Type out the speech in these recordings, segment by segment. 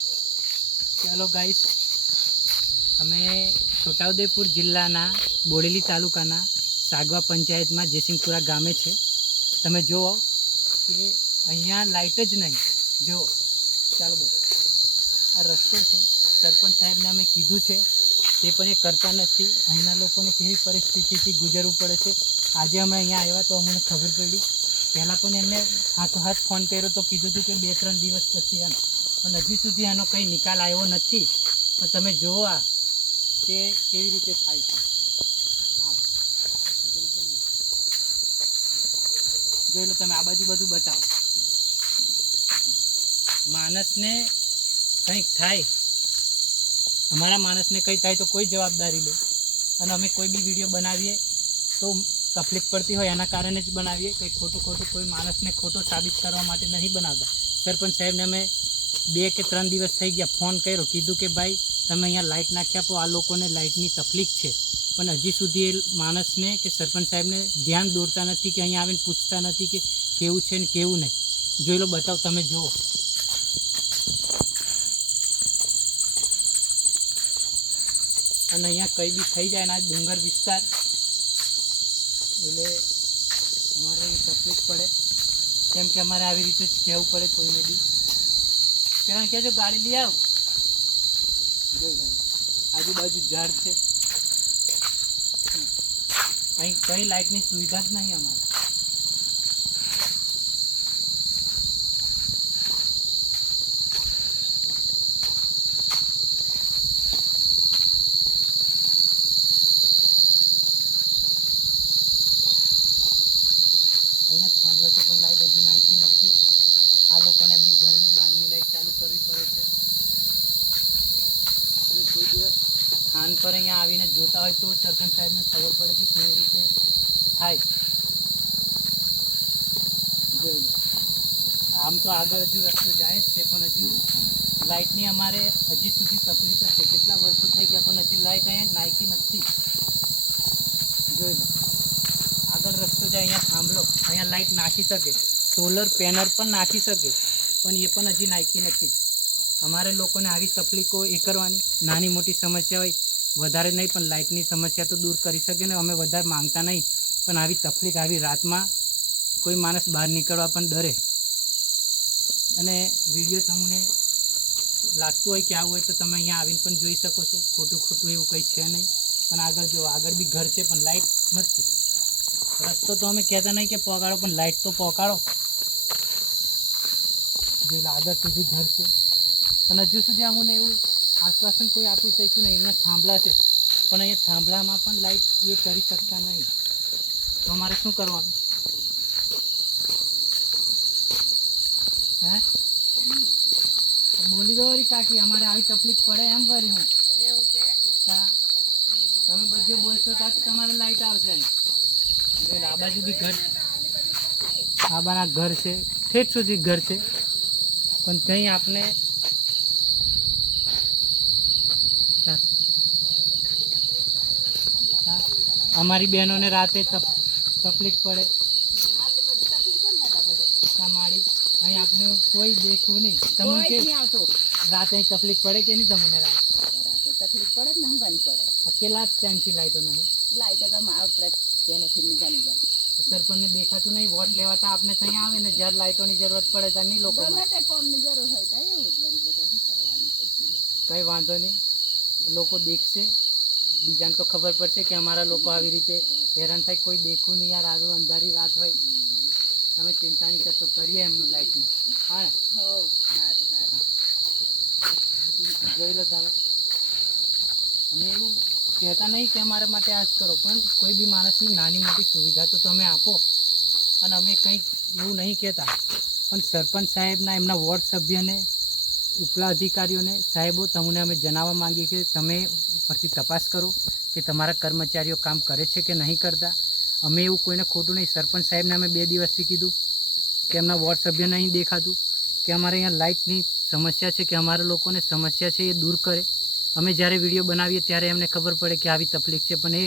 ચાલો ગાઈસ, અમે છોટાઉદેપુર જિલ્લાના બોડેલી તાલુકાના સાગવા પંચાયતમાં જયસિંહપુરા ગામે છે. તમે જુઓ કે અહીંયા લાઇટ જ નહીં. જુઓ, ચાલો બસ આ રસ્તો છે. સરપંચ સાહેબને અમે કીધું છે, તે પણ એ કરતા નથી. અહીંના લોકોને કેવી પરિસ્થિતિથી ગુજરવું પડે છે. આજે અમે અહીંયા આવ્યા તો અમને ખબર પડી. પહેલાં પણ એમને હાથો-હાથ ફોન કર્યો તો કીધું હતું કે 2-3 દિવસ પછી એમ, પણ હજી સુધી આનો કંઈ નિકાલ આવ્યો નથી. પણ તમે જુઓ આ કે કેવી રીતે થાય છે. જોઈ લો તમે, આ બાજુ બધું બતાવો. માણસને કંઈક થાય, અમારા માણસને કંઈ થાય તો કોઈ જવાબદારી લે. અને અમે કોઈ બી વિડીયો બનાવીએ તો તકલીફ પડતી હોય એના કારણે જ બનાવીએ. કંઈ ખોટું કોઈ માણસને ખોટો સાબિત કરવા માટે નહીં બનાવતા. સરપંચ સાહેબને અમે 2 કે 3 દિવસ થઈ ગયા ફોન કર્યો, કીધું કે ભાઈ તમે અહીંયા લાઇટ નાખી આપો, આ લોકોને લાઇટની તકલીફ છે. પણ હજી સુધી એ માણસને કે સરપંચ સાહેબને ધ્યાન દોરતા નથી કે અહીંયા આવીને પૂછતા નથી કે કેવું છે ને કેવું નહીં. જોઈ લો, બતાવો, તમે જુઓ. અને અહીંયા કંઈ બી થઈ જાય એના ડુંગર વિસ્તાર એટલે અમારે તકલીફ પડે, કેમ કે અમારે આવી રીતે જ કહેવું પડે કોઈને બી. પેલા કહેજો ગાડી લઈ આવ. જોઈ લો, આજુબાજુ ઝાડ છે. અહીં કઈ લાઇટની સુવિધા જ નહીં અમારે. અહીંયા થાંભલો છે પણ લાઇટ હજુ નાખી નથી. આ લોકોને એમની ઘરની બહારની લાઇટ ચાલુ કરવી પડે છે. અને કોઈ દિવસ ખાન પર અહીંયા આવીને જોતા હોય તો સરપંચ સાહેબને ખબર પડે કે કેવી રીતે થાય. જોઈ લો, આમ તો આગળ હજુ રસ્તો જાય જ છે, પણ હજુ લાઇટની અમારે હજી સુધી તકલીફ જ છે. કેટલા વર્ષો થઈ ગયા પણ હજી લાઇટ અહીંયા નાખી નથી. જોઈ લો, આગળ રસ્તો જાય, અહીંયા થાંભલો, અહીંયા લાઇટ નાખી શકે, સોલર પેનલ પણ નાખી શકે, પણ એ પણ હજી નાખી નથી. અમારે લોકોને આવી તકલીફો એ કરવાની. નાની મોટી સમસ્યા હોય, વધારે નહીં, પણ લાઇટની સમસ્યા તો દૂર કરી શકે ને. અમે વધારે માંગતા નહીં, પણ આવી તકલીફ, આવી રાતમાં કોઈ માણસ બહાર નીકળવા પણ ડરે. અને વિડીયો તમને લાગતું હોય કે આવું હોય તો તમે અહીંયા આવીને પણ જોઈ શકો છો. ખોટું એવું કંઈ છે નહીં. પણ આગળ જો, આગળ બી ઘર છે પણ લાઇટ નથી. રસ્તો તો અમે કહેતા નહીં કે પહોંચાડો, પણ લાઇટ તો પહોંચાડો. જે આગળ સુધી ઘર છે, અને હજુ સુધી અમને એવું આશ્વાસન કોઈ આપી શક્યું નહીં. અહીંયા થાંભલા છે, પણ અહીંયા થાંભલામાં પણ લાઇટ એ કરી શકતા નહીં. તો અમારે શું કરવાનું? હે, બોલી દો વળી કાકી, અમારે આવી તકલીફ પડે એમ કરી હું. હા, તમે બધે બોલશો તો તમારે લાઇટ આવશે. અહીં આ બાજુ બી ઘર, આ બાના ઘર છે, ઠેઠ સુધી ઘર છે, પણ ત્યાં આપણે અમારી બહેનોને રાતે તકલીફ પડે. મારી અહીં આપણે કોઈ દેખવું નહીં. તમને કે રાતે અહીં તકલીફ પડે કે નહીં? તમને રાતે તકલીફ પડે ને, હંગાની પડે. કેટલા ટાઈમથી લાઈટો નહીં? લાઈટ તો આપણે તેનેથી નીકળી જાય. સરપંચને દેખાતું નહીં. વોટ લેવાતા આપણે ત્યાં આવે ને, જ્યારે લાઈટોની જરૂરત પડે ત્યાં નહીં. લોકો કોમની જરૂર હોય તો એવું જ વળી બધા શું કરવાનું. કંઈ વાંધો નહીં, લોકો દેખશે, બીજાને તો ખબર પડશે કે અમારા લોકો આવી રીતે હેરાન થાય. કોઈ દેખવું નહીં યાર, આવ્યું અંધારી રાત હોય. તમે ચિંતા નહીં કરશો, કરીએ એમનું લાઈટનું. હા ને, જોઈ લો તમે. અમે એવું કહેતા નહીં કે અમારા માટે આ જ કરો, પણ કોઈ બી માણસની નાની મોટી સુવિધા તો તમે આપો. અને અમે કંઈક એવું નહીં કહેતા, પણ સરપંચ સાહેબના, એમના વોર્ડ સભ્યને, ઉપલા અધિકારીઓને, સાહેબો, તમને અમે જણાવવા માંગીએ કે તમે ઉપરથી તપાસ કરો કે તમારા કર્મચારીઓ કામ કરે છે કે નહીં કરતા. અમે એવું કોઈને ખોટું નહીં. સરપંચ સાહેબને અમે 2 દિવસથી કીધું કે એમના વોર્ડ સભ્ય નહીં દેખાતું, કે અમારે અહીંયા લાઇટની સમસ્યા છે, કે અમારા લોકોને સમસ્યા છે, એ દૂર કરે. અમે જ્યારે વિડીયો બનાવીએ ત્યારે એમને ખબર પડે કે આવી તકલીફ છે, પણ એ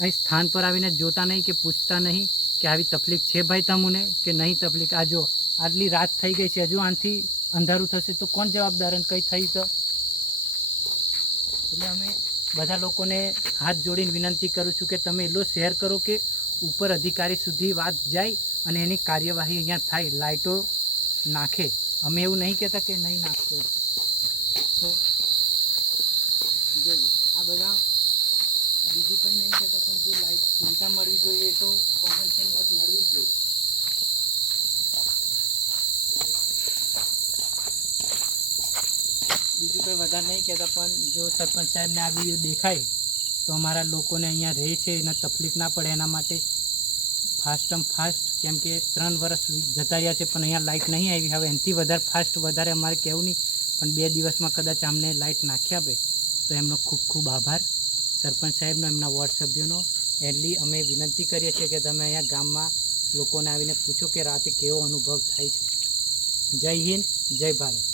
અહીં સ્થાન પર આવીને જોતા નહીં કે પૂછતા નહીં કે આવી તકલીફ છે ભાઈ તમને કે નહીં તકલીફ. આ જો આટલી રાત થઈ ગઈ છે, હજુ આનાથી અંધારું થશે તો કોણ જવાબદાર અને કંઈ થઈ તો? એટલે અમે બધા લોકોને હાથ જોડીને વિનંતી કરું છું કે તમે એટલો શેર કરો કે ઉપર અધિકારી સુધી વાત જાય અને એની કાર્યવાહી અહીંયા થાય, લાઇટો નાખે. અમે એવું નહીં કહેતા કે નહીં નાખતો. તો જોઈએ આ બધા બીજું કંઈ નહીં કહેતા, પણ જે લાઇટ સુવિધા મળવી જોઈએ એ તો કોમન સેન્સ વાત મળવી જ જોઈએ. બીજું કંઈ વધારે નહીં કહેતા, પણ જો સરપંચ સાહેબને આ વિડીયો દેખાય તો અમારા લોકોને અહીંયા રહે છે એને તકલીફ ના પડે એના માટે ફાસ્ટ, કેમ કે 3 વર્ષ જતા રહ્યા છે પણ અહીંયા લાઇટ નહીં આવી. હવે એનાથી વધારે ફાસ્ટ વધારે અમારે કહેવું નહીં, પણ 2 દિવસમાં કદાચ અમને લાઇટ નાખી આપે તો એમનો ખૂબ ખૂબ આભાર સરપંચ સાહેબનો, એમના વોર્ડ સભ્યોનો. એટલી અમે વિનંતી કરીએ છીએ કે તમે અહીંયા ગામમાં લોકોને આવીને પૂછો કે રાતે કેવો અનુભવ થાય છે. જય હિન્દ, જય ભારત.